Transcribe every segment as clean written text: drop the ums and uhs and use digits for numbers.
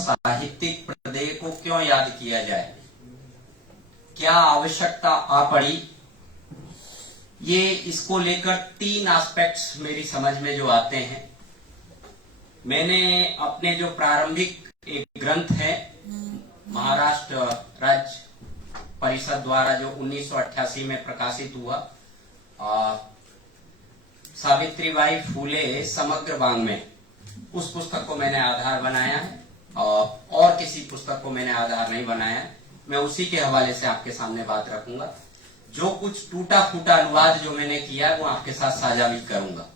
साहित्यिक प्रदेय को क्यों याद किया जाए, क्या आवश्यकता आ पड़ी, ये इसको लेकर तीन एस्पेक्ट्स मेरी समझ में जो आते हैं। मैंने अपने जो प्रारंभिक एक ग्रंथ है महाराष्ट्र राज्य परिषद द्वारा जो 1988 में प्रकाशित हुआ सावित्रीबाई फूले समग्र वांग में, उस पुस्तक को मैंने आधार बनाया है और किसी पुस्तक को मैंने आधार नहीं बनाया है। मैं उसी के हवाले से आपके सामने बात रखूंगा। जो कुछ टूटा फूटा अनुवाद जो मैंने किया वो आपके साथ साझा भी करूंगा,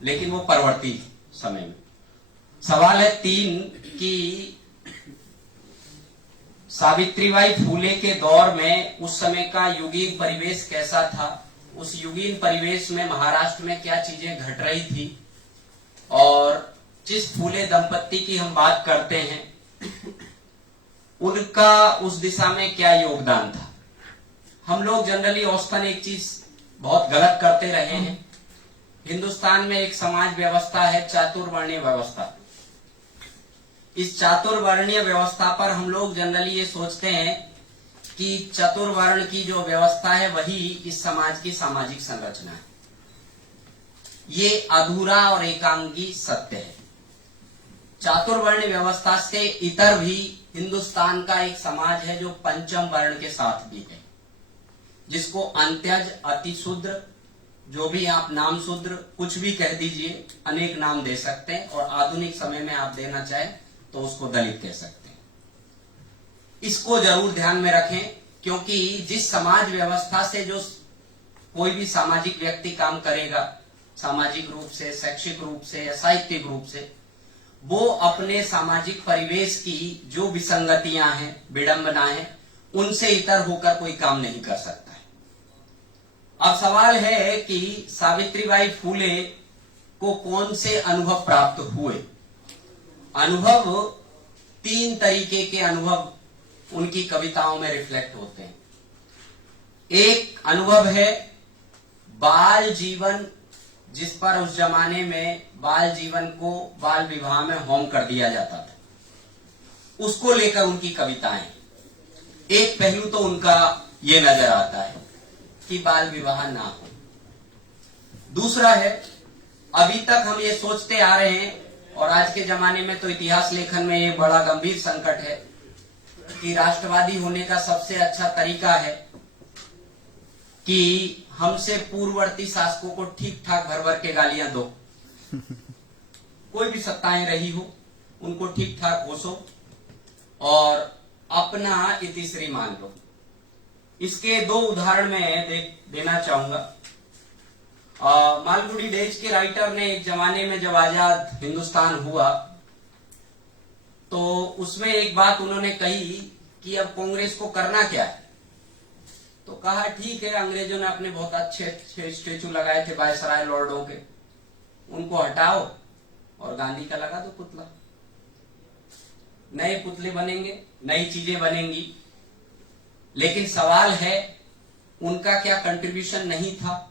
लेकिन वो परवर्ती समय में। सवाल है तीन कि सावित्रीबाई फूले के दौर में उस समय का युगीन परिवेश कैसा था, उस युगीन परिवेश में महाराष्ट्र में क्या चीजें घट रही थी, और जिस फूले दंपत्ति की हम बात करते हैं उनका उस दिशा में क्या योगदान था। हम लोग जनरली औसतन एक चीज बहुत गलत करते रहे हैं। हिंदुस्तान में एक समाज व्यवस्था है चातुर्वर्णीय व्यवस्था। इस चातुर्वर्णीय व्यवस्था पर हम लोग जनरली ये सोचते हैं कि चतुर्वर्ण की जो व्यवस्था है वही इस समाज की सामाजिक संरचना है। ये अधूरा और एकांगी सत्य है। चातुर्वर्ण व्यवस्था से इतर भी हिंदुस्तान का एक समाज है जो पंचम वर्ण के साथ भी है, जिसको अंत्यज, अतिशूद्र, जो भी आप नाम शूद्र कुछ भी कह दीजिए, अनेक नाम दे सकते हैं, और आधुनिक समय में आप देना चाहें तो उसको दलित कह सकते हैं। इसको जरूर ध्यान में रखें, क्योंकि जिस समाज व्यवस्था से जो कोई भी सामाजिक व्यक्ति काम करेगा, सामाजिक रूप से, शैक्षिक रूप से या साहित्यिक रूप से, वो अपने सामाजिक परिवेश की जो विसंगतियां हैं, विडंबनाएं हैं, उनसे इतर होकर कोई काम नहीं कर सकता है। अब सवाल है कि सावित्रीबाई फूले को कौन से अनुभव प्राप्त हुए। अनुभव तीन तरीके के अनुभव उनकी कविताओं में रिफ्लेक्ट होते हैं। एक अनुभव है बाल जीवन, जिस पर उस जमाने में बाल जीवन को बाल विवाह में होम कर दिया जाता था, उसको लेकर उनकी कविताएं। एक पहलू तो उनका ये नजर आता है कि बाल विवाह ना हो। दूसरा है, अभी तक हम ये सोचते आ रहे हैं, और आज के जमाने में तो इतिहास लेखन में ये बड़ा गंभीर संकट है कि राष्ट्रवादी होने का सबसे अच्छा तरीका है कि हमसे पूर्ववर्ती शासकों को ठीक ठाक भर भर के गालियां दो। कोई भी सत्ताएं रही हो उनको ठीक ठाक घोषो और अपना इतिश्री मान लो। इसके दो उदाहरण मैं देना चाहूंगा। मालगुडी डेज के राइटर ने एक जमाने में जब आजाद हिंदुस्तान हुआ तो उसमें एक बात उन्होंने कही कि अब कांग्रेस को करना क्या है। तो कहा ठीक है, अंग्रेजों ने अपने बहुत अच्छे अच्छे स्टेचू लगाए थे वायसराय लॉर्डों के, उनको हटाओ और गांधी का लगा दो पुतला। नए पुतले बनेंगे, नई चीजें बनेंगी। लेकिन सवाल है उनका क्या कंट्रीब्यूशन नहीं था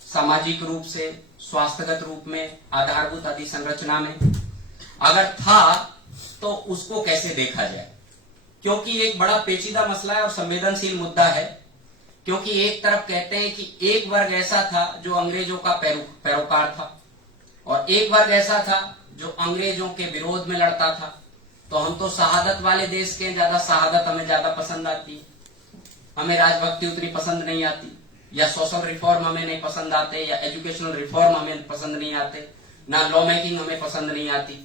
सामाजिक रूप से, स्वास्थ्यगत रूप में, आधारभूत अधिसंरचना में? अगर था तो उसको कैसे देखा जाए, क्योंकि एक बड़ा पेचीदा मसला है और संवेदनशील मुद्दा है। क्योंकि एक तरफ कहते हैं कि एक वर्ग ऐसा था जो अंग्रेजों का पैरोकार था, और एक वर्ग ऐसा था जो अंग्रेजों के विरोध में लड़ता था। तो हम तो शहादत वाले देश के, ज्यादा शहादत हमें ज्यादा पसंद आती है, हमें राजभक्ति उतनी पसंद नहीं आती, या सोशल रिफॉर्म हमें नहीं पसंद आते, या एजुकेशनल रिफॉर्म हमें पसंद नहीं आते, ना लॉ मेकिंग हमें पसंद नहीं आती।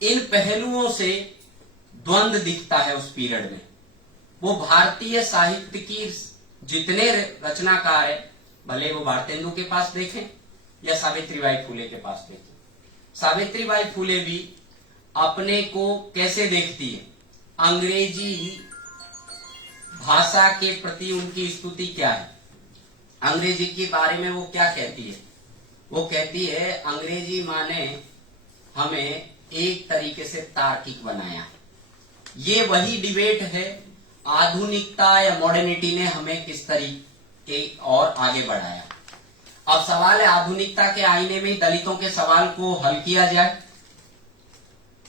इन पहलुओं से द्वंद्व दिखता है उस पीरियड में। वो भारतीय साहित्य की जितने रचनाकार है, भले वो भारतेंदु के पास देखें या सावित्रीबाई फूले के पास देखें, सावित्रीबाई फूले भी अपने को कैसे देखती है, अंग्रेजी भाषा के प्रति उनकी स्तुति क्या है, अंग्रेजी के बारे में वो क्या कहती है। वो कहती है अंग्रेजी माने हमें एक तरीके से तार्किक बनाया। ये वही डिबेट है, आधुनिकता या मॉडर्निटी ने हमें किस तरीके और आगे बढ़ाया। अब सवाल है आधुनिकता के आईने में दलितों के सवाल को हल किया जाए।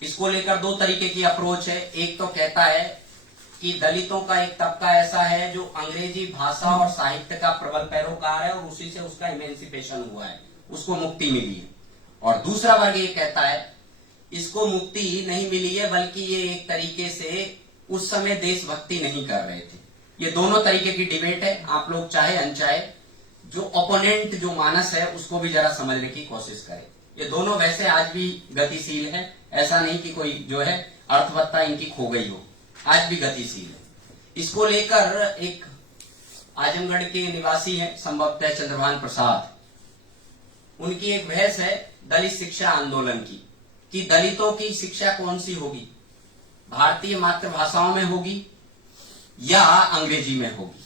इसको लेकर दो तरीके की अप्रोच है। एक तो कहता है कि दलितों का एक तबका ऐसा है जो अंग्रेजी भाषा और साहित्य का प्रबल पैरोकार है और उसी से उसका इमेंसिपेशन हुआ है, उसको मुक्ति मिली है। और दूसरा वर्ग ये कहता है इसको मुक्ति नहीं मिली है, बल्कि ये एक तरीके से उस समय देशभक्ति नहीं कर रहे थे। ये दोनों तरीके की डिबेट है, आप लोग चाहे अनचाहे जो ओपोनेंट जो मानस है उसको भी जरा समझने की कोशिश करें। ये दोनों वैसे आज भी गतिशील है, ऐसा नहीं कि कोई जो है अर्थवत्ता इनकी खो गई हो, आज भी गतिशील है। इसको लेकर एक आजमगढ़ के निवासी है संभवतः चंद्रभान प्रसाद, उनकी एक बहस है दलित शिक्षा आंदोलन की कि दलितों की शिक्षा कौन सी होगी, भारतीय मातृभाषाओं में होगी या अंग्रेजी में होगी।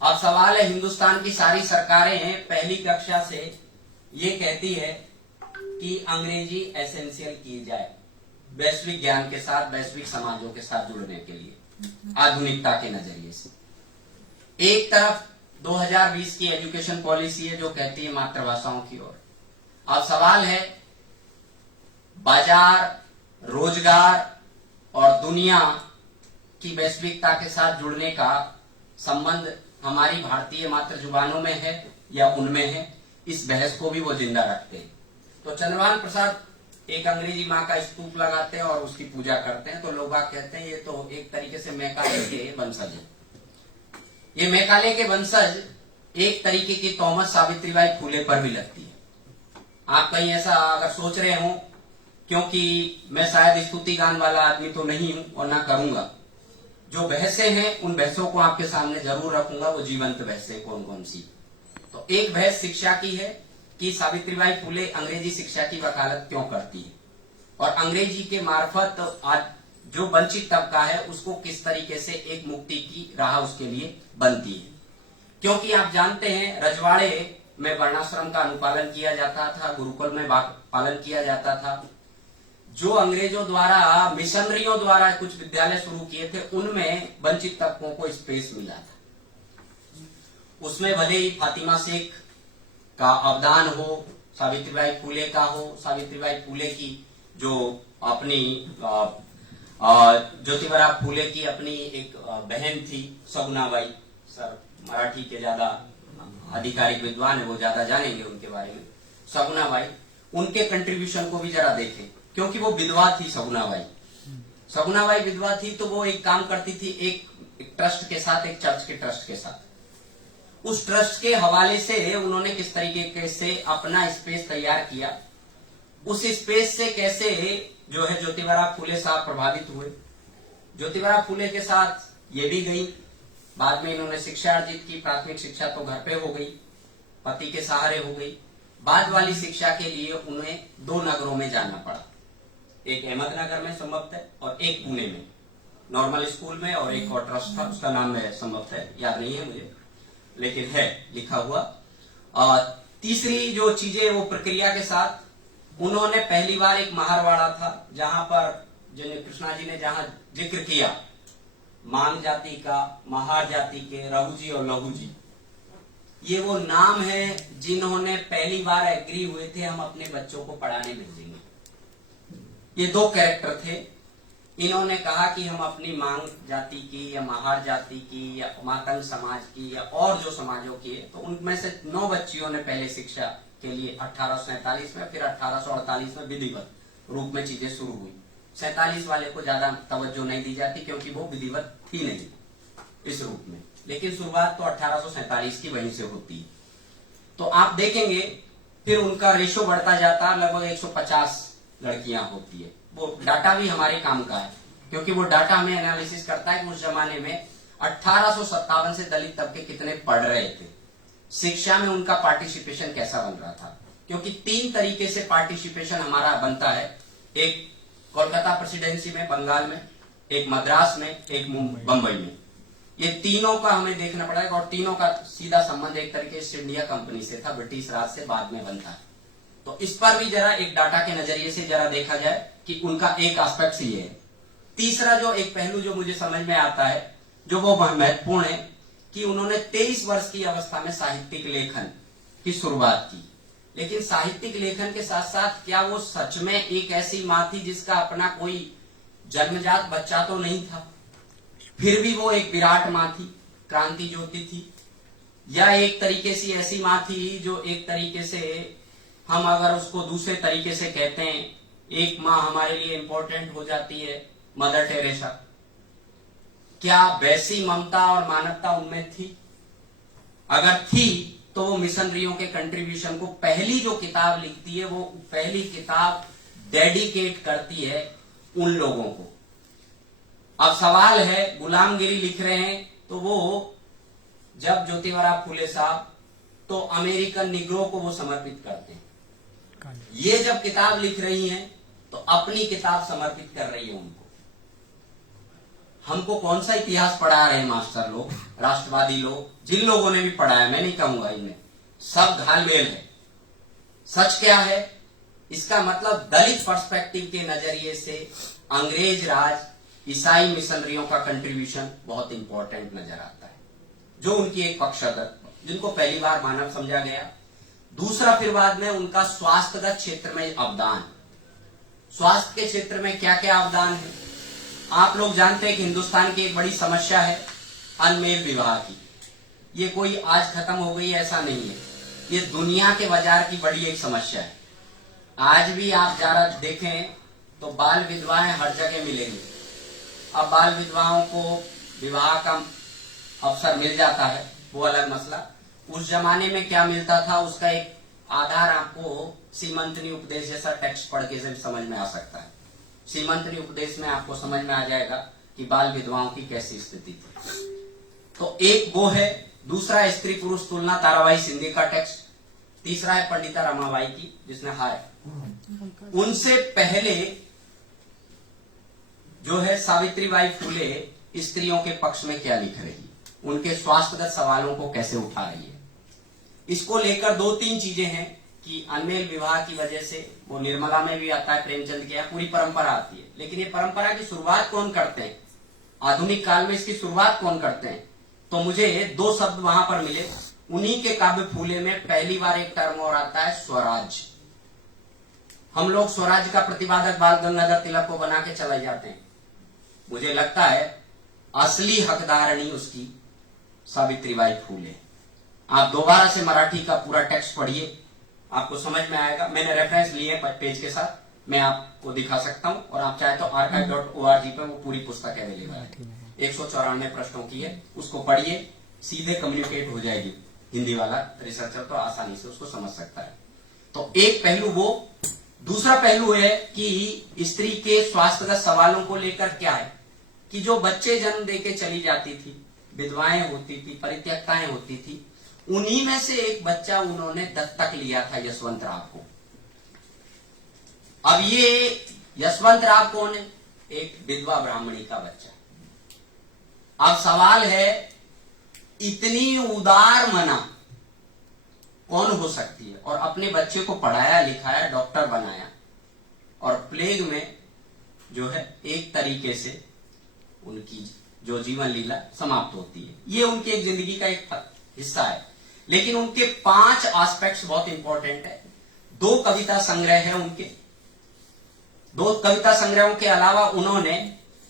अब सवाल है, हिंदुस्तान की सारी सरकारें पहली कक्षा से ये कहती है कि अंग्रेजी एसेंशियल की जाए वैश्विक ज्ञान के साथ, वैश्विक समाजों के साथ जुड़ने के लिए आधुनिकता के नजरिए से। एक तरफ 2020 की एजुकेशन पॉलिसी है जो कहती है मातृभाषाओं की ओर। अब सवाल है, बाजार, रोजगार और दुनिया की वैश्विकता के साथ जुड़ने का संबंध हमारी भारतीय मातृ जुबानों में है या उनमें है, इस बहस को भी वो जिंदा रखते हैं। तो चंद्रभान प्रसाद एक अंग्रेजी माँ का स्तूप लगाते हैं और उसकी पूजा करते हैं, तो लोग कहते हैं ये तो एक तरीके से मैकाले के वंशज है। ये मैकाले के वंशज एक तरीके की तोहमत सावित्रीबाई फूले पर भी लगती है। आप कहीं ऐसा अगर सोच रहे हो, क्योंकि मैं शायद स्तुति गान वाला आदमी तो नहीं हूं और ना करूंगा, जो बहसें हैं उन बहसों को आपके सामने जरूर रखूंगा, वो जीवंत बहसें कौन कौन सी। तो एक बहस शिक्षा की है कि सावित्रीबाई फूले अंग्रेजी शिक्षा की वकालत क्यों करती है और अंग्रेजी के मार्फत आज जो वंचित तबका है उसको किस तरीके से एक मुक्ति की राह उसके लिए बनती है। क्योंकि आप जानते हैं रजवाड़े में वर्णाश्रम का अनुपालन किया जाता था, गुरुकुल में पालन किया जाता था। जो अंग्रेजों द्वारा, मिशनरियों द्वारा कुछ विद्यालय शुरू किए थे, उनमें वंचित तबकों को स्पेस मिला था। उसमें भले ही फातिमा शेख का अवदान हो, सावित्रीबाई फूले का हो, सावित्रीबाई फूले की जो अपनी ज्योतिबा फूले की अपनी एक बहन थी सगुनाबाई, सर मराठी के ज्यादा आधिकारिक विद्वान है, वो ज्यादा जानेंगे उनके बारे में। सगुनाबाई, उनके कंट्रीब्यूशन को भी जरा देखें, क्योंकि वो विधवा थी सगुनाबाई। सगुनाबाई विधवा थी तो वो एक काम करती थी एक ट्रस्ट के साथ, एक चर्च के ट्रस्ट के साथ। उस ट्रस्ट के हवाले से उन्होंने किस तरीके से अपना स्पेस तैयार किया, उस स्पेस से कैसे जो है ज्योतिबा फूले साहब प्रभावित हुए। ज्योतिबा फूले के साथ ये भी गई, बाद में इन्होंने शिक्षा अर्जित की। प्राथमिक शिक्षा तो घर पे हो गई, पति के सहारे हो गई। बाद वाली शिक्षा के लिए उन्हें 2 नगरों में जाना पड़ा, एक अहमदनगर में संभवतः और एक पुणे में, नॉर्मल स्कूल में, और एक और ट्रस्ट था, उसका नाम है संभवतः याद नहीं है मुझे, लेकिन है लिखा हुआ। और तीसरी जो चीजें वो प्रक्रिया के साथ उन्होंने पहली बार एक महारवाड़ा था, जहां पर जिन्हें कृष्णा जी ने जहां जिक्र किया मांग जाति का, महार जाति के रहू जी और लहू जी, ये वो नाम है जिन्होंने पहली बार एग्री हुए थे हम अपने बच्चों को पढ़ाने भेजेंगे। ये 2 कैरेक्टर थे। इन्होंने कहा कि हम अपनी मांग जाति की या महार जाति की या मातंग समाज की या और जो समाजों की है, तो उनमें से 9 बच्चियों ने पहले शिक्षा के लिए 1847 में, फिर 1848 में विधिवत रूप में चीजें शुरू हुई। 47 वाले को ज्यादा तवज्जो नहीं दी जाती क्योंकि वो विधिवत थी नहीं इस रूप में, लेकिन शुरुआत तो 1847 की वहीं से होती है। तो आप देखेंगे फिर उनका रेशो बढ़ता जाता, लगभग 150 लड़कियां होती है। वो डाटा भी हमारे काम का है, क्योंकि वो डाटा हमें एनालिसिस करता है कि उस जमाने में 1857 से दलित तबके कितने पढ़ रहे थे, शिक्षा में उनका पार्टिसिपेशन कैसा बन रहा था। क्योंकि 3 तरीके से पार्टिसिपेशन हमारा बनता है, एक कोलकाता प्रेसिडेंसी में, बंगाल में, एक मद्रास में, एक बंबई में। ये तीनों का हमें देखना पड़ेगा, और तीनों का सीधा संबंध एक तरीके से इंडिया कंपनी से था, ब्रिटिश राज से बाद में बनता है। तो इस पर भी जरा एक डाटा के नजरिए से जरा देखा जाए कि उनका एक एस्पेक्ट ये है। तीसरा जो एक पहलू जो मुझे समझ में आता है, जो वो महत्वपूर्ण है, कि उन्होंने 23 वर्ष की अवस्था में साहित्यिक लेखन की शुरुआत की। लेकिन साहित्यिक लेखन के साथ साथ क्या वो सच में एक ऐसी माँ थी जिसका अपना कोई जन्मजात बच्चा तो नहीं था, फिर भी वो एक विराट माँ थी, क्रांति ज्योति थी? या एक तरीके से ऐसी माँ थी जो एक तरीके से हम अगर उसको दूसरे तरीके से कहते हैं, एक माँ हमारे लिए इंपॉर्टेंट हो जाती है मदर टेरेसा? क्या वैसी ममता और मानवता उनमें थी? अगर थी तो वो मिशनरियों के कंट्रीब्यूशन को, पहली जो किताब लिखती है वो पहली किताब डेडिकेट करती है उन लोगों को। अब सवाल है, गुलामगिरी लिख रहे हैं तो वो जब ज्योतिबा फूले साहब तो अमेरिकन निग्रो को वो समर्पित करते हैं, ये जब किताब लिख रही हैं तो अपनी किताब समर्पित कर रही है उनको। हमको कौन सा इतिहास पढ़ा रहे हैं मास्टर लोग, राष्ट्रवादी लोग, जिन लोगों ने भी पढ़ाया, मैं नहीं कहूंगा इनमें, सब घालमेल है। सच क्या है? इसका मतलब दलित पर्सपेक्टिव के नजरिए से अंग्रेज राज, ईसाई मिशनरियों का कंट्रीब्यूशन बहुत इंपॉर्टेंट नजर आता है, जो उनकी एक पक्षधर, जिनको पहली बार मानव समझा गया। दूसरा फिर बाद में उनका स्वास्थ्यगत क्षेत्र में अवदान। स्वास्थ्य के क्षेत्र में क्या क्या अवदान है? आप लोग जानते हैं कि हिंदुस्तान की एक बड़ी समस्या है अनमेल विवाह की। ये कोई आज खत्म हो गई ऐसा नहीं है, ये दुनिया के बाजार की बड़ी एक समस्या है। आज भी आप जरा देखें तो बाल विधवाएं हर जगह मिलेंगी। अब बाल विधवाओं को विवाह का अवसर मिल जाता है, वो अलग मसला। उस जमाने में क्या मिलता था उसका एक आधार आपको सीमंतनी उपदेश जैसा टेक्स्ट पढ़ के समझ में आ सकता है। सीमंतनी उपदेश में आपको समझ में आ जाएगा कि बाल विधवाओं की कैसी स्थिति थी। तो एक वो है, दूसरा स्त्री पुरुष तुलना ताराबाई सिंधे का टेक्स्ट, तीसरा है पंडिता रमाबाई की जिसने हाय। उनसे पहले जो है सावित्रीबाई फूले स्त्रियों के पक्ष में क्या लिख रही, उनके स्वास्थ्यगत सवालों को कैसे उठा रही है। इसको लेकर दो तीन चीजें हैं कि अनमेल विवाह की वजह से, वो निर्मला में भी आता है, प्रेमचंद के यहाँ पूरी परंपरा आती है, लेकिन ये परंपरा की शुरुआत कौन करते हैं, आधुनिक काल में इसकी शुरुआत कौन करते हैं? तो मुझे दो शब्द वहां पर मिले, उन्हीं के काव्य फूले में पहली बार एक टर्म और आता है स्वराज। हम लोग स्वराज का प्रतिपादक बाल गंगाधर तिलक को बना के चले जाते हैं। मुझे लगता है असली हकदारणी उसकी सावित्रीबाई फूले। आप दोबारा से मराठी का पूरा टेक्स्ट पढ़िए, आपको समझ में आएगा। मैंने रेफरेंस लिए पेज के साथ, मैं आपको दिखा सकता हूं, और आप चाहे तो archive.org पे वो पूरी पुस्तक अवेलेबल है। 194 प्रश्नों की है, उसको पढ़िए, सीधे कम्युनिकेट हो जाएगी। हिंदी वाला रिसर्चर तो आसानी से उसको समझ सकता है। तो एक पहलू वो। दूसरा पहलू है कि स्त्री के स्वास्थ्यगत सवालों को लेकर क्या है कि जो बच्चे जन्म देके चली जाती थी, विधवाएं होती थी, परित्यक्ताएं होती थी, उन्हीं में से एक बच्चा उन्होंने दत्तक लिया था, यशवंत राव को। अब ये यशवंत राव कौन है? एक विधवा ब्राह्मणी का बच्चा। अब सवाल है, इतनी उदार मना कौन हो सकती है? और अपने बच्चे को पढ़ाया लिखाया, डॉक्टर बनाया, और प्लेग में जो है एक तरीके से उनकी जो जीवन लीला समाप्त होती है। ये उनकी एक जिंदगी का एक हिस्सा है। लेकिन उनके 5 एस्पेक्ट्स बहुत इंपॉर्टेंट है। 2 कविता संग्रह है उनके। 2 कविता संग्रहों के अलावा उन्होंने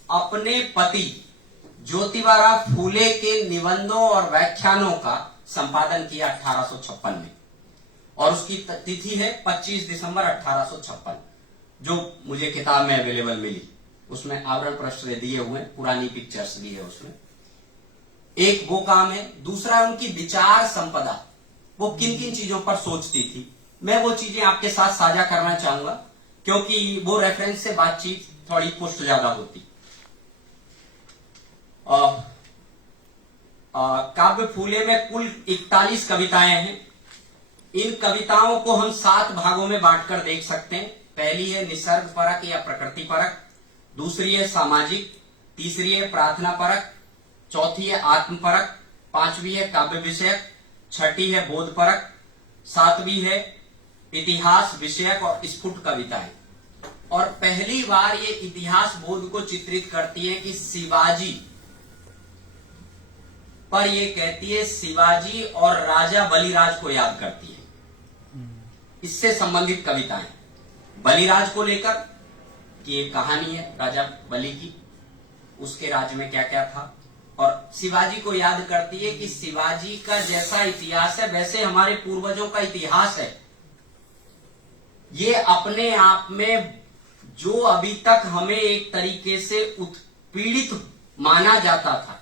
अपने पति ज्योतिबा फूले के निबंधों और व्याख्यानों का संपादन किया 1856 में, और उसकी तिथि है 25 दिसंबर 1856, जो मुझे किताब में अवेलेबल मिली। उसमें आवरण पृष्ठ दिए हुए, पुरानी पिक्चर्स भी है उसमें। एक वो काम है। दूसरा है उनकी विचार संपदा, वो किन किन चीजों पर सोचती थी। मैं वो चीजें आपके साथ साझा करना चाहूंगा, क्योंकि वो रेफरेंस से बातचीत थोड़ी पुष्ट ज्यादा होती। काव्य फूले में कुल 41 कविताएं हैं। इन कविताओं को हम 7 भागों में बांटकर देख सकते हैं। पहली है निसर्ग परक या प्रकृति परक, दूसरी है सामाजिक, तीसरी है प्रार्थना परक, चौथी है आत्म परक, 5वीं है काव्य विषयक, 6ठी है बोध परक, 7वीं है इतिहास विषयक और स्फुट कविताएं। और पहली बार ये इतिहास बोध को चित्रित करती है कि शिवाजी पर ये कहती है शिवाजी और राजा बलिराज को याद करती है। इससे संबंधित कविताएं। बलिराज को लेकर कि एक कहानी है राजा बलि की, उसके राज्य में क्या क्या था, और शिवाजी को याद करती है कि शिवाजी का जैसा इतिहास है वैसे हमारे पूर्वजों का इतिहास है। ये अपने आप में जो अभी तक हमें एक तरीके से उत्पीड़ित माना जाता था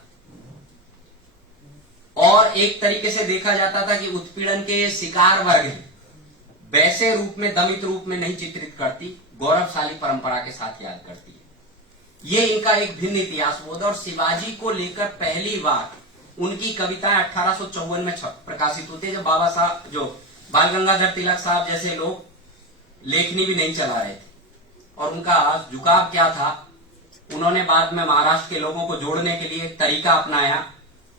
और एक तरीके से देखा जाता था कि उत्पीड़न के शिकार वर्ग हैं, वैसे रूप में, दमित रूप में नहीं चित्रित करती, गौरवशाली परंपरा के साथ याद करती है। ये इनका एक भिन्न इतिहास बोध। और शिवाजी को लेकर पहली बार उनकी कविताएं 1854 में प्रकाशित होती है, जब बाबा साहब, जो बाल गंगाधर तिलक साहब जैसे लोग लेखनी भी नहीं चला रहे थे। और उनका झुकाव क्या था, उन्होंने बाद में महाराष्ट्र के लोगों को जोड़ने के लिए एक तरीका अपनाया,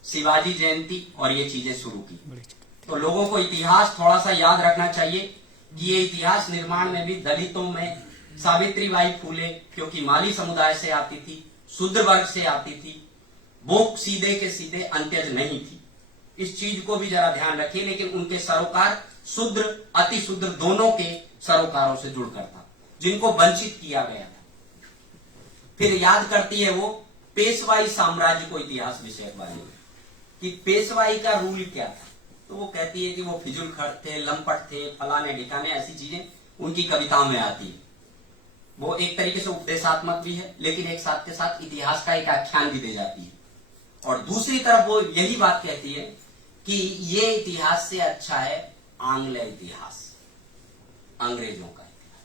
शिवाजी जयंती, और ये चीजें शुरू की। तो लोगों को इतिहास थोड़ा सा याद रखना चाहिए कि ये इतिहास निर्माण में भी दलितों में सावित्री बाई फूले, क्योंकि माली समुदाय से आती थी, शूद्र वर्ग से आती थी, वो सीधे के सीधे अंत्यज नहीं थी। इस चीज को भी जरा ध्यान रखिए। लेकिन उनके सरोकार शूद्र, अति शूद्र दोनों के सरोकारों से जुड़कर था, जिनको वंचित किया गया था। फिर याद करती है वो पेशवाई साम्राज्य को इतिहास विषय बारे में, कि पेशवाई का रूल क्या था। तो वो कहती है कि वो फिजुल खर्च थे, लंपट थे, फलाने ढिकाने, ऐसी चीजें उनकी कविताओं में आती है। वो एक तरीके से उपदेशात्मक भी है, लेकिन एक साथ के साथ इतिहास का एक आख्यान भी दे जाती है। और दूसरी तरफ वो यही बात कहती है कि ये इतिहास से अच्छा है आंग्ल इतिहास, अंग्रेजों का इतिहास।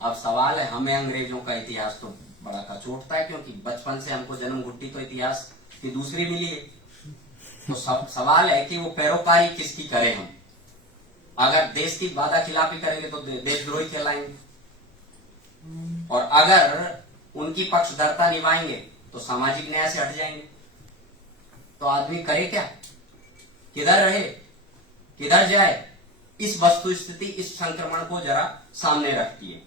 अब सवाल है, हमें अंग्रेजों का इतिहास तो बड़ा कचोटता है, क्योंकि बचपन से हमको जन्म घुट्टी तो इतिहास की दूसरी मिली है। तो सवाल है कि वो पैरोकारी किसकी करें हम। अगर देश की वादा खिलाफी करेंगे तो देशद्रोही कहलाएंगे, और अगर उनकी पक्षधरता निभाएंगे तो सामाजिक न्याय से हट जाएंगे। तो आदमी करे क्या, किधर रहे, किधर जाए? इस वस्तु स्थिति, इस संक्रमण को जरा सामने रखती है।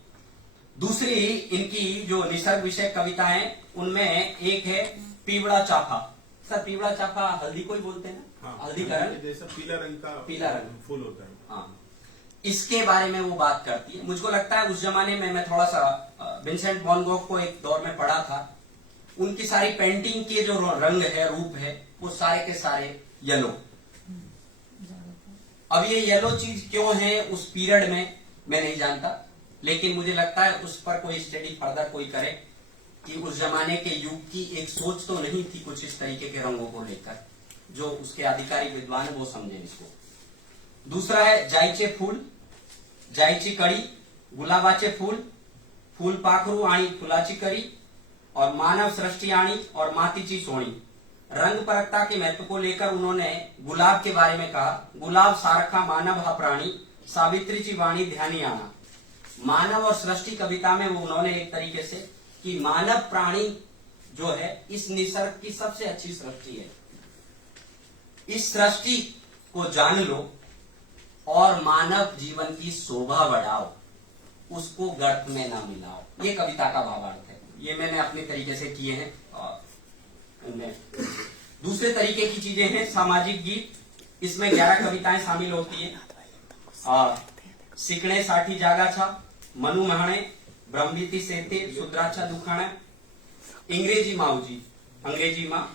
दूसरी इनकी जो निसर्ग विषय कविता है, उनमें एक है पीवड़ा चाफा। सर, पीवड़ा चाफा हल्दी को ही बोलते हैं ना? हाँ, हल्दी का रंग, जैसा पीला रंग का पीला रंग फूल होता है। हाँ, इसके बारे में वो बात करती है। मुझको लगता है उस जमाने में मैं थोड़ा सा विंसेंट वैन गॉग को एक दौर में पढ़ा था। उनकी सारी पेंटिंग के जो रंग है, रूप है, वो सारे के सारे येलो। अब ये येलो चीज क्यों है उस पीरियड में मैं नहीं जानता, लेकिन मुझे लगता है उस पर कोई स्टडी फर्दर कोई करे कि उस जमाने के युग की एक सोच तो नहीं थी कुछ इस तरीके के रंगों को लेकर, जो उसके आधिकारिक विद्वान है वो समझे इसको। दूसरा है जायचे फूल, जायची कड़ी, गुलाबाचे फूल, फूल पाखरू आणि फुलाची करी, और मानव सृष्टि आणी और मातीची सोणी। रंग परकता के महत्व को लेकर उन्होंने गुलाब के बारे में कहा, गुलाब सारखा मानव हा प्राणी, सावित्री जी वाणी ध्यानी आना। मानव और सृष्टि कविता में वो उन्होंने एक तरीके से कि मानव प्राणी जो है इस निसर्ग की सबसे अच्छी सृष्टि है, इस सृष्टि को जान लो और मानव जीवन की शोभा बढ़ाओ, उसको गर्त में ना मिलाओ। ये कविता का भावार्थ है। ये मैंने अपने तरीके से किए हैं। और दूसरे तरीके की चीजें हैं सामाजिक गीत, इसमें 11 कविताएं शामिल होती है। और सिकणे साठी जागा छा, मनु महाणे, ब्रह्मभीति सेते, शूद्राचा दुखाणे, इंग्रेजी माऊजी, अंग्रेजी माँ,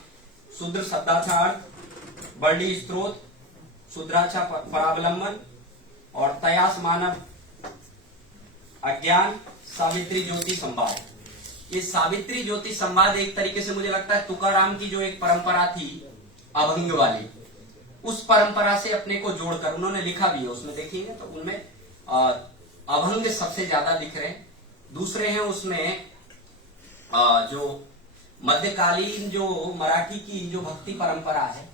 शूद्र शब्दाचा अर्थ, बर्डी स्त्रोत, शूद्राचा परावलंबन, और तयास मानव अज्ञान, सावित्री ज्योति संवाद। ये सावित्री ज्योति संवाद एक तरीके से मुझे लगता है तुकाराम की जो एक परंपरा थी अभंग वाली, उस परंपरा से अपने को जोड़कर उन्होंने लिखा भी है। उसमें देखेंगे तो उनमें अभंग सबसे ज्यादा दिख रहे हैं। दूसरे हैं उसमें जो मध्यकालीन जो मराठी की जो भक्ति परंपरा है,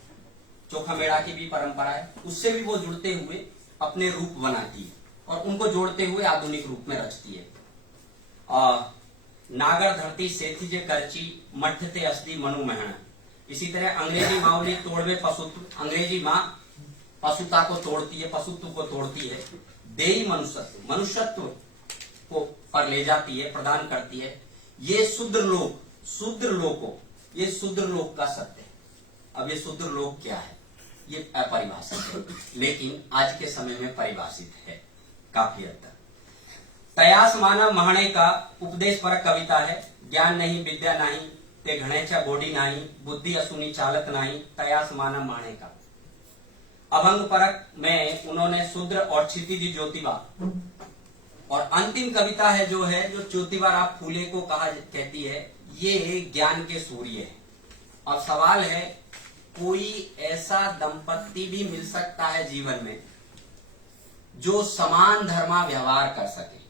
चोखा मेड़ा की भी परंपरा है, उससे भी वो जुड़ते हुए अपने रूप बनाती है और उनको जोड़ते हुए आधुनिक रूप में रचती है। नागर धरती सेथी जे करची, मठते असली मनु महना। इसी तरह अंग्रेजी माऊली तोड़वे पशुत्व, अंग्रेजी माँ पशुता को तोड़ती है, पशुत्व को तोड़ती है। देई मनुष्यत्व, मनुष्यत्व को पर ले जाती है, प्रदान करती है। ये शूद्र लोक, शूद्र लोको, ये शूद्र लोक का सत्य है। अब ये शूद्र लोक क्या है, ये अपरिभाषित है, लेकिन आज के समय में परिभाषित है। काफी हद तक। तयास मानव महाणे का उपदेश परक कविता है। ज्ञान नहीं विद्या नहीं ते घणेच्या गोडी नाही, बुद्धि असुनी चालत नहीं, तयास मानव महाणे का। अभंग परक में उन्होंने शूद्र और क्षितिज ज्योतिबा, और अंतिम कविता है जो ज्योतिबा फूले को कहा कहती है, ये ज्ञान के सूर्य है। अब सवाल है, कोई ऐसा दंपत्ति भी मिल सकता है जीवन में जो समान धर्मा व्यवहार कर सके,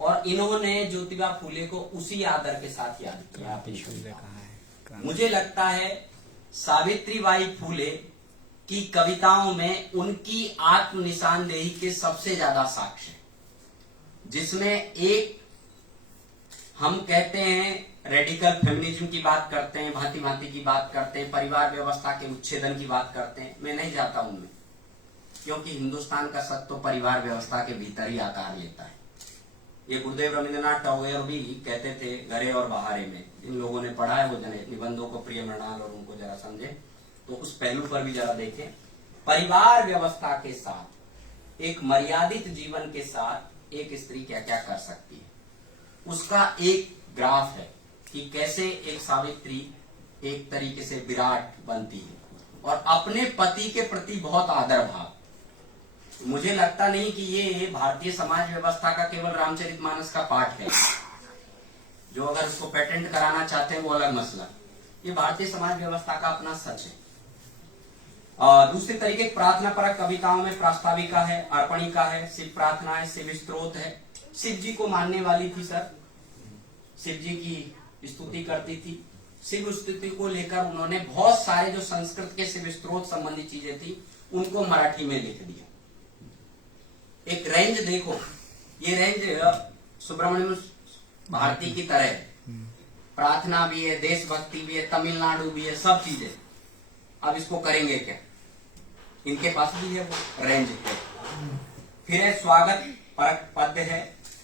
और इन्होंने ज्योतिबा फूले को उसी आदर के साथ याद किया। मुझे लगता है सावित्रीबाई फूले की कविताओं में उनकी आत्म निशानदेही के सबसे ज्यादा साक्ष्य है, जिसमें एक हम कहते हैं रेडिकल फेमिनिज्म की बात करते हैं, भांति भांति की बात करते हैं, परिवार व्यवस्था के उच्छेदन की बात करते हैं। मैं नहीं जाता उनमें, क्योंकि हिंदुस्तान का सत्य तो परिवार व्यवस्था के भीतर ही आकार लेता है। ये गुरुदेव रविंद्रनाथ टैगोर भी कहते थे, घरे और बहारे में। इन लोगों ने पढ़ा है वो जने निबंधों को, प्रिय मृणाल, और उनको जरा समझे तो उस पहलू पर भी जरा देखें। परिवार व्यवस्था के साथ, एक मर्यादित जीवन के साथ एक स्त्री क्या क्या कर सकती है, उसका एक ग्राफ है कि कैसे एक सावित्री एक तरीके से विराट बनती है और अपने पति के प्रति बहुत आदर भाव। मुझे लगता नहीं कि ये भारतीय समाज व्यवस्था का केवल रामचरितमानस का पाठ है, जो अगर उसको पेटेंट कराना चाहते हैं वो अलग मसला। ये भारतीय समाज व्यवस्था का अपना सच है। दूसरे तरीके प्रार्थना परक कविताओं में प्रास्ताविका है, अर्पणिका है, शिव प्रार्थना है, शिव स्त्रोत है। शिव जी को मानने वाली थी सर, शिव जी की स्तुति करती थी। शिव स्तुति को लेकर उन्होंने बहुत सारे जो संस्कृत के शिव स्त्रोत संबंधी चीजें थी उनको मराठी में लिख दिया। एक रेंज देखो, ये रेंज सुब्रमण्यम भारती की तरह है, प्रार्थना भी है, देशभक्ति भी है, तमिलनाडु भी है, सब चीजें। अब इसको करेंगे क्या? इनके पास भी है वो रेंज है। फिर है स्वागत परक पद्य है,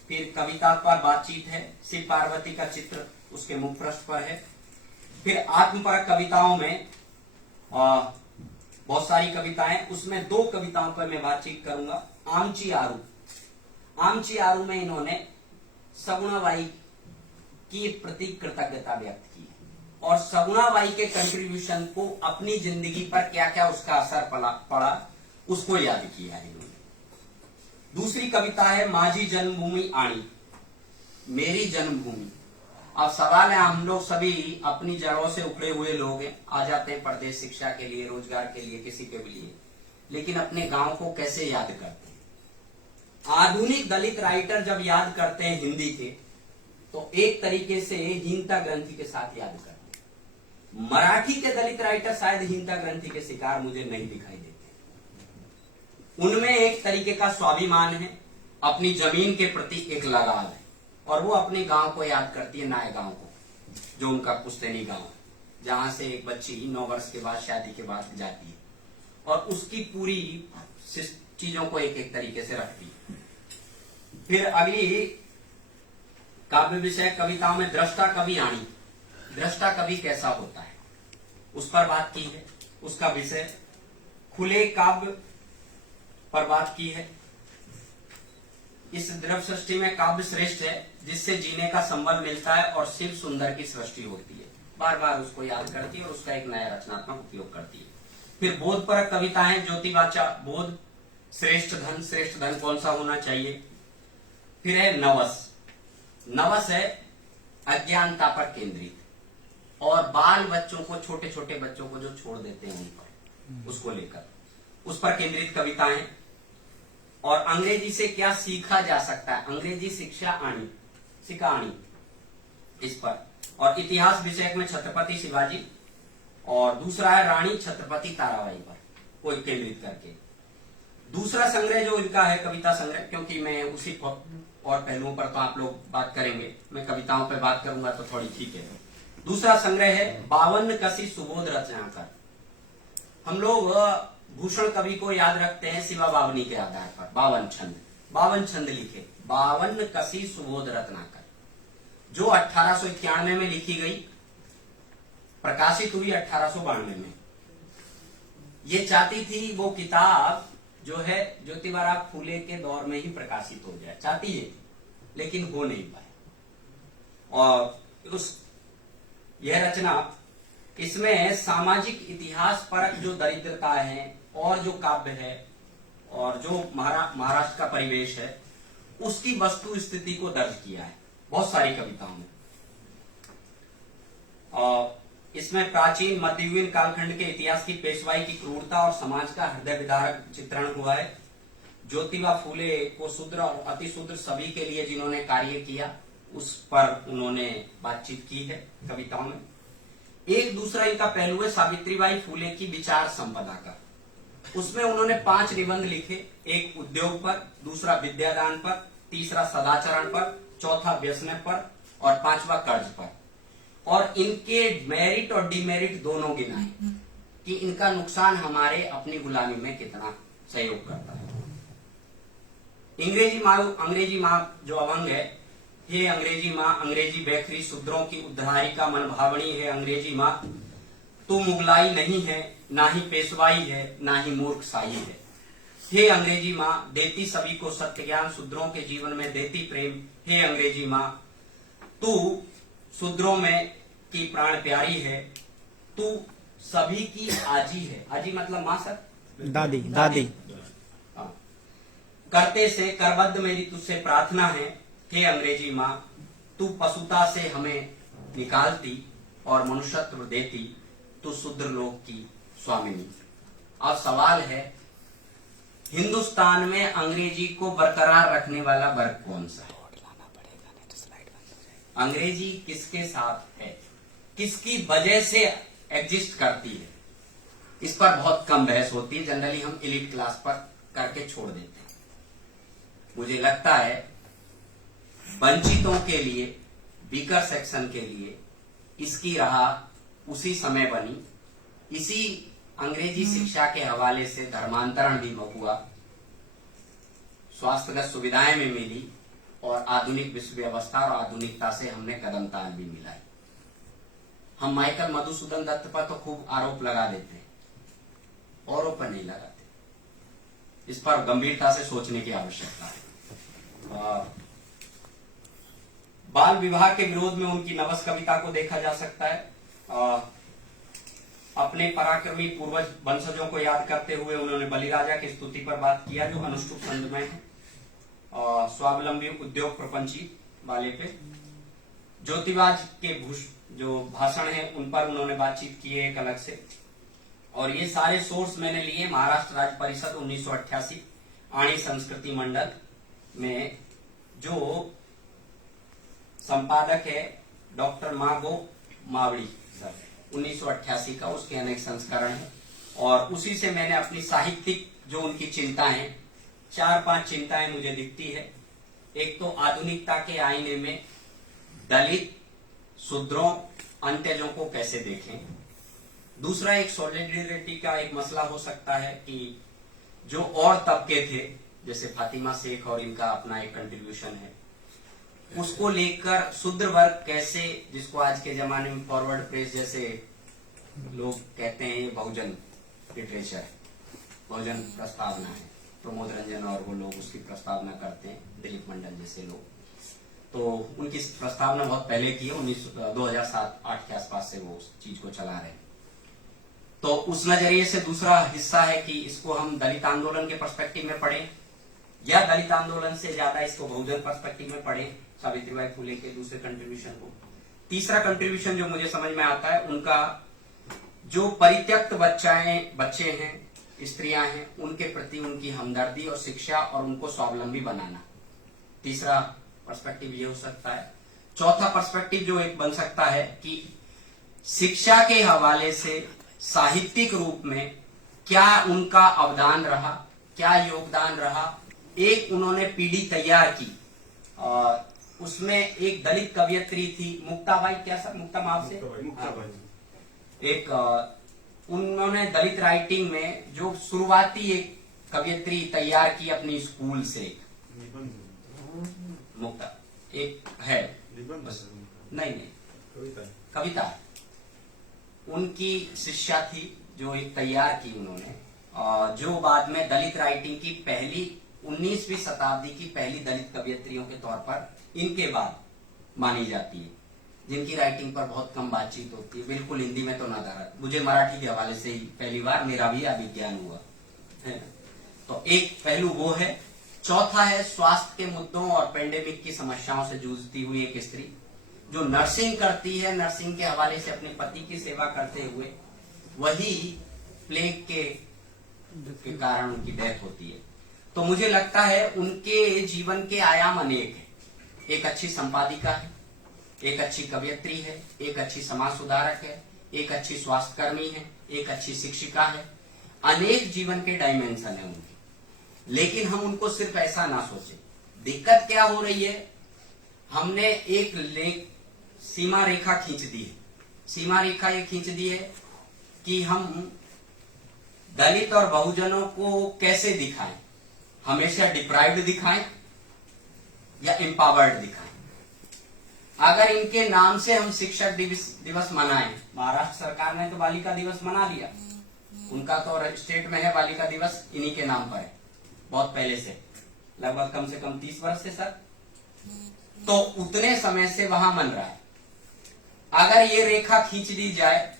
फिर कविता पर बातचीत है, शिव पार्वती का चित्र उसके मुख पृष्ठ पर है। फिर आत्मपरक कविताओं में बहुत सारी कविताएं, उसमें दो कविताओं पर मैं बातचीत करूंगा। आमची आरू, आमची आरू में इन्होंने सगुणाबाई की प्रति कृतज्ञता व्यक्त की है और सगुणाबाई के कंट्रीब्यूशन को अपनी जिंदगी पर क्या क्या उसका असर पड़ा उसको याद किया है इन्होंने। दूसरी कविता है माझी जन्मभूमि आणी, मेरी जन्मभूमि। अब सवाल है, हम लोग सभी अपनी जड़ों से उखड़े हुए लोग हैं, आ जाते हैं परदेश शिक्षा के लिए, रोजगार के लिए, किसी के भी लिए, लेकिन अपने गांव को कैसे याद करते हैं? आधुनिक दलित राइटर जब याद करते हैं हिंदी के, तो एक तरीके से हीनता ग्रंथि के साथ याद करते हैं। मराठी के दलित राइटर शायद हीनता ग्रंथि के शिकार मुझे नहीं दिखाई देते। उनमें एक तरीके का स्वाभिमान है, अपनी जमीन के प्रति एक लगाव है, और वो अपने गांव को याद करती है, नए गांव को, जो उनका पुश्तैनी गांव है, जहां से एक बच्ची 9 वर्ष के बाद, शादी के बाद जाती है और उसकी पूरी चीजों को एक एक तरीके से रखती है। फिर अगली काव्य विषय कविताओं में दृष्टा कवि आणी, दृष्टा कवि कैसा होता है उस पर बात की है। उसका विषय खुले काव्य पर बात की है। इस द्रव्य सृष्टि में काव्य श्रेष्ठ है जिससे जीने का संबल मिलता है और शिव सुंदर की सृष्टि होती है। बार बार उसको याद करती है और उसका एक नया रचनात्मक उपयोग करती है। फिर बोध परक कविताएं, ज्योतिबाचा बोध, श्रेष्ठ धन कौन सा होना चाहिए। फिर है नवस, नवस है अज्ञानता पर केंद्रित और बाल बच्चों को, छोटे छोटे बच्चों को जो छोड़ देते हैं उन पर, उसको लेकर उस पर केंद्रित कविताएं। और अंग्रेजी से क्या सीखा जा सकता है, अंग्रेजी शिक्षा आनी, सिखा आनी, इस पर। और इतिहास विषय में छत्रपति शिवाजी, और दूसरा है रानी छत्रपति ताराबाई पर को केंद्रित करके। दूसरा संग्रह जो इनका है कविता संग्रह, क्योंकि मैं उसी और पहलुओं पर तो आप लोग बात करेंगे, मैं कविताओं पर बात करूंगा तो थोड़ी ठीक है। दूसरा संग्रह है 52 कसी सुबोध रचनाकर। हम लोग भूषण कवि को याद रखते हैं शिवा बावनी के आधार पर, 52 छंद लिखे, 52 कसी सुबोध रत्नाकर, जो 1891 में लिखी गई, प्रकाशित हुई 1892 में। ये चाहती थी वो किताब जो है ज्योतिबा फूले के दौर में ही प्रकाशित हो जाए, चाहती है लेकिन हो नहीं पाया। और यह रचना, इसमें सामाजिक इतिहास परक जो दरिद्रता है और जो काव्य है और जो महाराष्ट्र का परिवेश है उसकी वस्तु स्थिति को दर्ज किया है बहुत सारी कविताओं में। और इसमें प्राचीन मध्ययुगीन कालखंड के इतिहास की पेशवाई की क्रूरता और समाज का हृदय विदारक चित्रण हुआ है। ज्योतिबा फूले को शूद्र और अति शूद्र सभी के लिए जिन्होंने कार्य किया उस पर उन्होंने बातचीत की है कविताओं में। एक दूसरा इनका पहलू है सावित्रीबाई फूले की विचार संपदा का। उसमें उन्होंने 5 निबंध लिखे, एक उद्योग पर, दूसरा विद्यादान पर, तीसरा सदाचरण पर, चौथा व्यसन पर और 5वां कर्ज पर। और इनके मेरिट और डिमेरिट दोनों गिनाए कि इनका नुकसान हमारे अपनी गुलामी में कितना सहयोग करता है। अंग्रेजी माँ जो अभंग है, हे अंग्रेजी माँ अंग्रेजी बेखरी शूद्रों की उद्धारिका मन भावनी है अंग्रेजी माँ, तू मुगलाई नहीं है ना ही पेशवाई है ना ही मूर्ख साई है। हे अंग्रेजी माँ देती सभी को सत्य ज्ञान शूद्रों के जीवन में देती प्रेम, हे अंग्रेजी माँ तू शूद्रों में की प्राण प्यारी है, तू सभी की आजी है। आजी मतलब माँ सर, दादी। करते से करबद्ध मेरी तुझसे प्रार्थना है, हे अंग्रेजी माँ तू पशुता से हमें निकालती और मनुष्यत्व देती, तू शूद्र लोक की स्वामिनी। अब सवाल है, हिंदुस्तान में अंग्रेजी को बरकरार रखने वाला वर्ग कौन सा है? अंग्रेजी किसके साथ है, किसकी वजह से एग्जिस्ट करती है, इस पर बहुत कम बहस होती है। जनरली हम एलिट क्लास पर करके छोड़ देते हैं। मुझे लगता है वंचितों के लिए, वीकर सेक्शन के लिए इसकी राह उसी समय बनी, इसी अंग्रेजी शिक्षा के हवाले से धर्मांतरण भी हुआ, स्वास्थ्यगत सुविधाएं भी मिली और आधुनिक विश्व व्यवस्था और आधुनिकता से हमने कदम ताल भी मिलाई। हम माइकल मधुसूदन दत्त पर तो खूब आरोप लगा देते हैं, औरों पर नहीं लगाते। इस पर गंभीरता से सोचने की आवश्यकता है। बाल विवाह के विरोध में उनकी नवस कविता को देखा जा सकता है। अपने पराक्रमी पूर्वज वंशजों को याद करते हुए उन्होंने बलिराजा की स्तुति पर बात किया जो अनुष्टुप छंद में है, और स्वावलंबी उद्योग प्रपंची वाले पे ज्योतिबा के जो भाषण है उन पर उन्होंने बातचीत की है एक अलग से। और ये सारे सोर्स मैंने लिए महाराष्ट्र राज्य परिषद 1988 आणी संस्कृति मंडल में, जो संपादक है डॉक्टर मागो मावड़ी सर, 1988 का, उसके अनेक संस्करण है। और उसी से मैंने अपनी साहित्यिक जो उनकी चिंताएं, 4-5 चिंताएं मुझे दिखती है। एक तो आधुनिकता के आईने में दलित, शूद्रों, अंत्यजों को कैसे देखें। दूसरा एक सॉलिडरिटी का एक मसला हो सकता है कि जो और तबके थे जैसे फातिमा शेख और इनका अपना एक कंट्रीब्यूशन है, उसको लेकर शूद्र वर्ग कैसे, जिसको आज के जमाने में फॉरवर्ड प्रेस जैसे लोग कहते हैं, ये बहुजन लिटरेचर है, बहुजन प्रस्तावना है, प्रमोद रंजन और वो लोग उसकी प्रस्तावना करते हैं, दिलीप मंडल जैसे लोग, तो उनकी प्रस्तावना बहुत पहले की है, 2007-8 के आसपास से वो उस चीज को चला रहे हैं। तो उस नजरिए से दूसरा हिस्सा है कि इसको हम दलित आंदोलन के पर्सपेक्टिव में पढ़ें या दलित आंदोलन से ज्यादा इसको बहुजन पर्सपेक्टिव में पढ़ें, सावित्रीबाई फुले के दूसरे कंट्रीब्यूशन को। तीसरा कंट्रीब्यूशन जो मुझे समझ में आता है, उनका जो परित्यक्त बच्चे हैं, स्त्रियां हैं, उनके प्रति उनकी हमदर्दी और शिक्षा और उनको स्वावलंबी बनाना। तीसरा पर्सपेक्टिव ये हो सकता है। चौथा पर्सपेक्टिव जो एक बन सकता है कि शिक्षा के हवाले से साहित्यिक रूप में क्या उनका अवदान रहा, क्या योगदान रहा। एक उन्होंने पीढ़ी तैयार की, उसमें एक दलित कवियत्री थी मुक्ताबाई, क्या सर, मुक्ता माव से एक उन्होंने दलित राइटिंग में जो शुरुआती एक कवियत्री तैयार की अपनी स्कूल से, मुक्ता एक है, नहीं कविता, उनकी शिष्या थी जो एक तैयार की उन्होंने, जो बाद में दलित राइटिंग की पहली 19वीं शताब्दी की पहली दलित कवयित्रियों के तौर पर इनके बाद मानी जाती है, जिनकी राइटिंग पर बहुत कम बातचीत होती है, बिल्कुल हिंदी में तो ना दरा। मुझे मराठी के हवाले से ही पहली बार मेरा भी अभिज्ञान हुआ है। तो एक पहलू वो है। चौथा है स्वास्थ्य के मुद्दों और पेंडेमिक की समस्याओं से जूझती हुई एक स्त्री जो नर्सिंग करती है, नर्सिंग के हवाले से अपने पति की सेवा करते हुए वही प्लेग के कारण उनकी डेथ होती है। तो मुझे लगता है उनके जीवन के आयाम अनेक है। एक अच्छी संपादिका है, एक अच्छी कवयित्री है, एक अच्छी समाज सुधारक है, एक अच्छी स्वास्थ्य कर्मी है, एक अच्छी शिक्षिका है। अनेक जीवन के डायमेंशन है उनके, लेकिन हम उनको सिर्फ ऐसा ना सोचे। दिक्कत क्या हो रही है, हमने एक सीमा रेखा खींच दी है। सीमा रेखा ये खींच दी है कि हम दलित और बहुजनों को कैसे दिखाएं, हमेशा डिप्राइव्ड दिखाएं या एम्पावर्ड दिखाएं। अगर इनके नाम से हम शिक्षक दिवस मनाएं, महाराष्ट्र सरकार ने तो बालिका दिवस मना लिया, उनका तो स्टेट में है बालिका दिवस, इन्हीं के नाम पर है बहुत पहले से, लगभग कम से कम 30 वर्ष से सर। तो उतने समय से वहां मन रहा है। अगर ये रेखा खींच दी जाए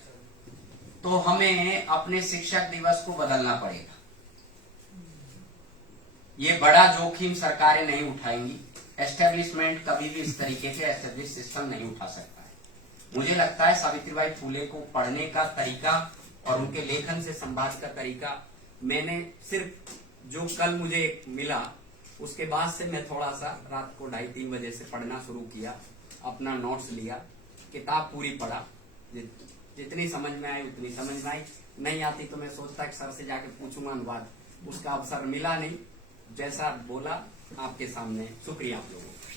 तो हमें अपने शिक्षक दिवस को बदलना पड़ेगा। ये बड़ा जोखिम सरकारें नहीं उठाएंगी। एस्टेब्लिशमेंट कभी भी इस तरीके से एस्टेब्लिश सिस्टम नहीं उठा सकता है। मुझे लगता है सावित्रीबाई फूले को पढ़ने का तरीका और उनके लेखन से संवाद का तरीका, मैंने सिर्फ जो कल मुझे मिला उसके बाद से मैं थोड़ा सा रात को 2:30-3 बजे से पढ़ना शुरू किया, अपना नोट्स लिया, किताब पूरी पढ़ा, जितनी समझ में आई उतनी समझ में आई, नहीं आती तो मैं सोचता कि सर से जाके पूछूंगा अनुवाद, उसका अवसर मिला नहीं। जैसा बोला आपके सामने, शुक्रिया आप लोगों का।